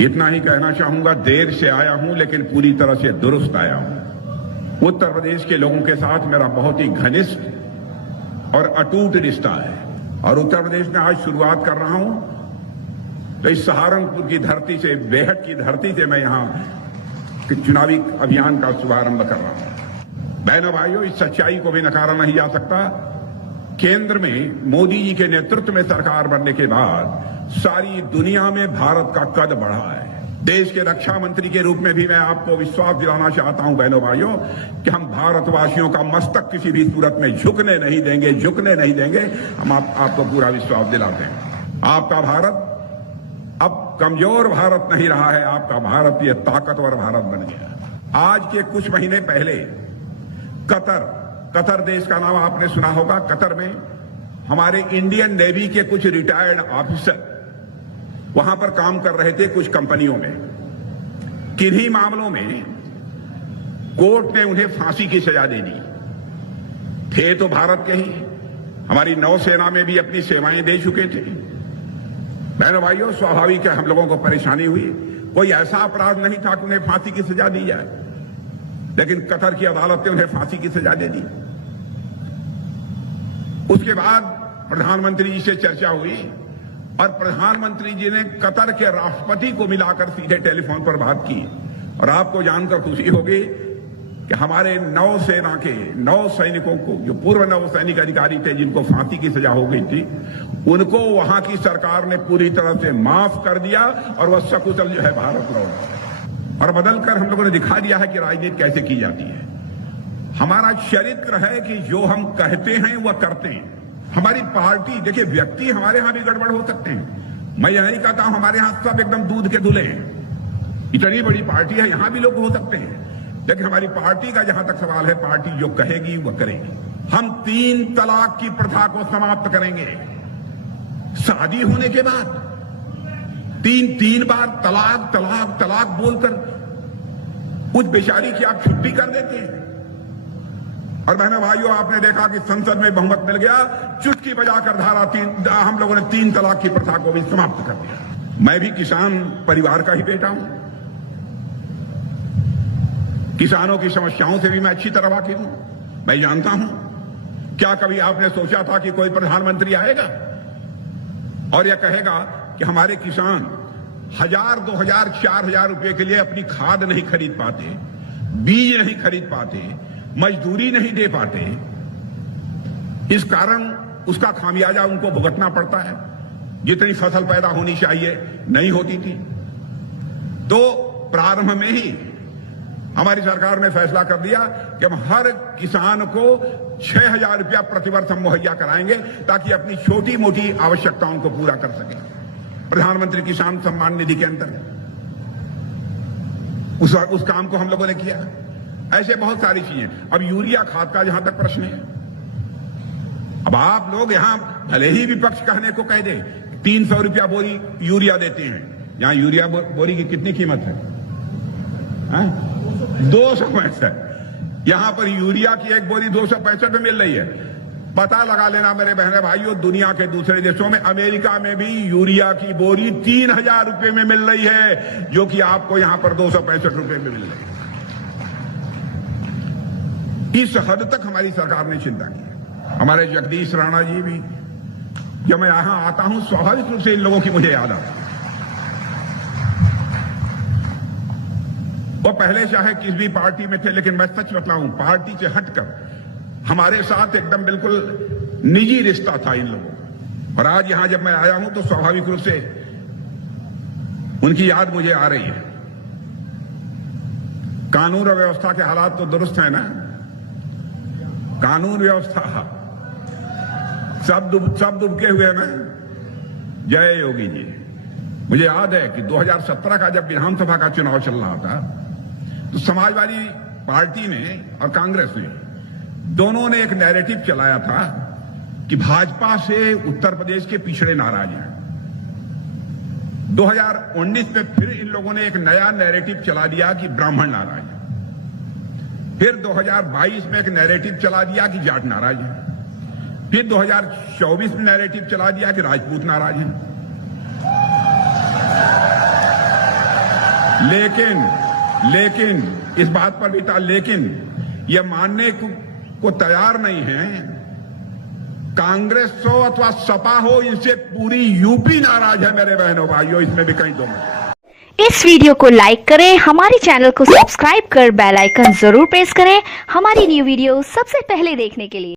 इतना ही कहना चाहूंगा, देर से आया हूं लेकिन पूरी तरह से दुरुस्त आया हूं। उत्तर प्रदेश के लोगों के साथ मेरा बहुत ही घनिष्ठ और अटूट रिश्ता है और उत्तर प्रदेश में आज शुरुआत कर रहा हूं तो इस सहारनपुर की धरती से, बेहद की धरती से मैं यहां चुनावी अभियान का शुभारंभ कर रहा हूं। बहनों भाइयों, इस सच्चाई को भी नकारा नहीं जा सकता। केंद्र में मोदी जी के नेतृत्व में सरकार बनने के बाद सारी दुनिया में भारत का कद बढ़ा है। देश के रक्षा मंत्री के रूप में भी मैं आपको विश्वास दिलाना चाहता हूं बहनों भाइयों कि हम भारतवासियों का मस्तक किसी भी सूरत में झुकने नहीं देंगे। हम आपको पूरा विश्वास दिलाते हैं। आपका भारत अब कमजोर भारत नहीं रहा है, आपका भारत ये ताकतवर भारत बन गया। आज के कुछ महीने पहले कतर देश का नाम आपने सुना होगा। कतर में हमारे इंडियन नेवी के कुछ रिटायर्ड ऑफिसर वहां पर काम कर रहे थे कुछ कंपनियों में। किन्हीं मामलों में कोर्ट ने उन्हें फांसी की सजा दे दी। थे तो भारत के ही, हमारी नौसेना में भी अपनी सेवाएं दे चुके थे। बहनों भाइयों, स्वाभाविक है हम लोगों को परेशानी हुई। कोई ऐसा अपराध नहीं था कि उन्हें फांसी की सजा दी जाए, लेकिन कतर की अदालत ने उन्हें फांसी की सजा दे दी। उसके बाद प्रधानमंत्री जी से चर्चा हुई और प्रधानमंत्री जी ने कतर के राष्ट्रपति को मिलाकर सीधे टेलीफोन पर बात की। और आपको जानकर खुशी होगी कि हमारे नौसेना के 9 सैनिकों को, जो पूर्व नौसैनिक अधिकारी थे जिनको फांसी की सजा हो गई थी, उनको वहां की सरकार ने पूरी तरह से माफ कर दिया और वह सकुशल जो है भारत लौट और बदलकर हम लोगों ने दिखा दिया है कि राजनीति कैसे की जाती है। हमारा चरित्र है कि जो हम कहते हैं वह करते हैं। हमारी पार्टी, देखिए, व्यक्ति हमारे यहां भी गड़बड़ हो सकते हैं। मैं यह नहीं कहता हूं हमारे यहां सब एकदम दूध के धुले हैं। इतनी बड़ी पार्टी है, यहां भी लोग हो सकते हैं, लेकिन हमारी पार्टी का जहां तक सवाल है, पार्टी जो कहेगी वह करेगी। हम 3 तलाक की प्रथा को समाप्त करेंगे। शादी होने के बाद 3 बार तलाक बोलकर उस बेचारी की आप छुट्टी कर देते हैं। और बहनों भाइयों, आपने देखा कि संसद में बहुमत मिल गया, चुटकी बजाकर हम लोगों ने 3 तलाक की प्रथा को भी समाप्त कर दिया। मैं भी किसान परिवार का ही बेटा हूं। किसानों की समस्याओं से भी मैं अच्छी तरह वाकिफ हूं। मैं जानता हूं, क्या कभी आपने सोचा था कि कोई प्रधानमंत्री आएगा और यह कहेगा कि हमारे किसान 1000, 2000, 4000 रुपए के लिए अपनी खाद नहीं खरीद पाते, बीज नहीं खरीद पाते, मजदूरी नहीं दे पाते, इस कारण उसका खामियाजा उनको भुगतना पड़ता है। जितनी फसल पैदा होनी चाहिए नहीं होती थी। तो प्रारंभ में ही हमारी सरकार ने फैसला कर दिया कि हम हर किसान को 6000 रुपया प्रतिवर्ष हम मुहैया कराएंगे ताकि अपनी छोटी मोटी आवश्यकताओं को पूरा कर सके। प्रधानमंत्री किसान सम्मान निधि के अंतर्गत उस काम को हम लोगों ने किया। ऐसे बहुत सारी चीजें। अब यूरिया खाद का जहां तक प्रश्न है, अब आप लोग यहां भले ही विपक्ष कहने को कह दे 300 रुपया बोरी यूरिया देते हैं। यहां यूरिया बोरी की कितनी कीमत है? 265। यहां पर यूरिया की एक बोरी 265 में मिल रही है। पता लगा लेना मेरे बहने भाइयों, दुनिया के दूसरे देशों में, अमेरिका में भी यूरिया की बोरी 3000 रुपए में मिल रही है, जो कि आपको यहां पर 265 रुपए में मिल रही है। इस हद तक हमारी सरकार ने चिंता की। हमारे जगदीश राणा जी भी, जब मैं यहां आता हूं स्वाभाविक रूप से इन लोगों की मुझे याद आती है। वो पहले चाहे किस भी पार्टी में थे, लेकिन मैं सच बताऊं, पार्टी से हटकर हमारे साथ एकदम बिल्कुल निजी रिश्ता था इन लोगों का। और आज यहां जब मैं आया हूं तो स्वाभाविक रूप से उनकी याद मुझे आ रही है। कानून और व्यवस्था के हालात तो दुरुस्त है ना? कानून व्यवस्था सब डूबके हुए ना। जय योगी जी। मुझे याद है कि 2017 का जब विधानसभा का चुनाव चल रहा था तो समाजवादी पार्टी ने और कांग्रेस ने दोनों ने एक नैरेटिव चलाया था कि भाजपा से उत्तर प्रदेश के पिछड़े नाराज हैं। 2019 में फिर इन लोगों ने एक नया नैरेटिव चला दिया कि ब्राह्मण नाराज है। फिर 2022 में एक नैरेटिव चला दिया कि जाट नाराज है। फिर 2024 में नैरेटिव चला दिया कि राजपूत नाराज है। लेकिन इस बात पर भी था, लेकिन ये मानने को तैयार नहीं है, कांग्रेस हो अथवा सपा हो, इनसे पूरी यूपी नाराज है मेरे बहनों भाइयों, इसमें भी कहीं दो मत। इस वीडियो को लाइक करें, हमारे चैनल को सब्सक्राइब कर बेल आइकन जरूर प्रेस करें हमारी न्यू वीडियो सबसे पहले देखने के लिए।